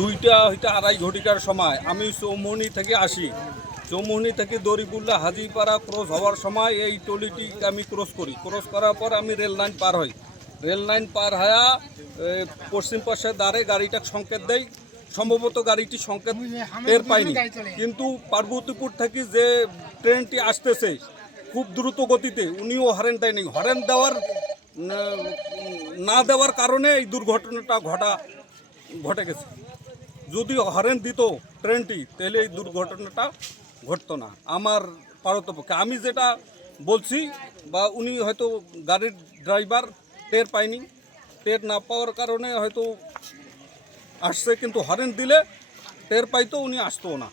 দুইটা হইতে আড়াই ঘটিকার সময় আমি চৌমুহনী থেকে আসি। চৌমুহনী থেকে দরিপুল্লা হাজিপাড়া ক্রস হওয়ার সময় এই টলিটি আমি ক্রস করি। ক্রস করার পর আমি রেল লাইন পার হই। রেল লাইন পার হয়ে পশ্চিম পাশে দাঁড়ে গাড়িটা সংকেত দেয়। সম্ভবত গাড়িটি সংকেত টের পাইনি, কিন্তু পার্বতীপুর থেকে যে ট্রেনটি আসতেছে খুব দ্রুত গতিতে, উনিও হরেন দেয়নি। হরেন দেওয়ার না দেওয়ার কারণে এই দুর্ঘটনাটা ঘটে গেছে। যদি হরেন দিত ট্রেনটি তাহলে এই দুর্ঘটনাটা ঘটতো না। আমার পারতপক্ষে আমি যেটা বলছি, বা উনি হয়তো গাড়ির ড্রাইভার টের পায়নি, টের না পাওয়ার কারণে হয়তো আসছে, কিন্তু হরেন দিলে টের পাইতো, উনি আসতো না।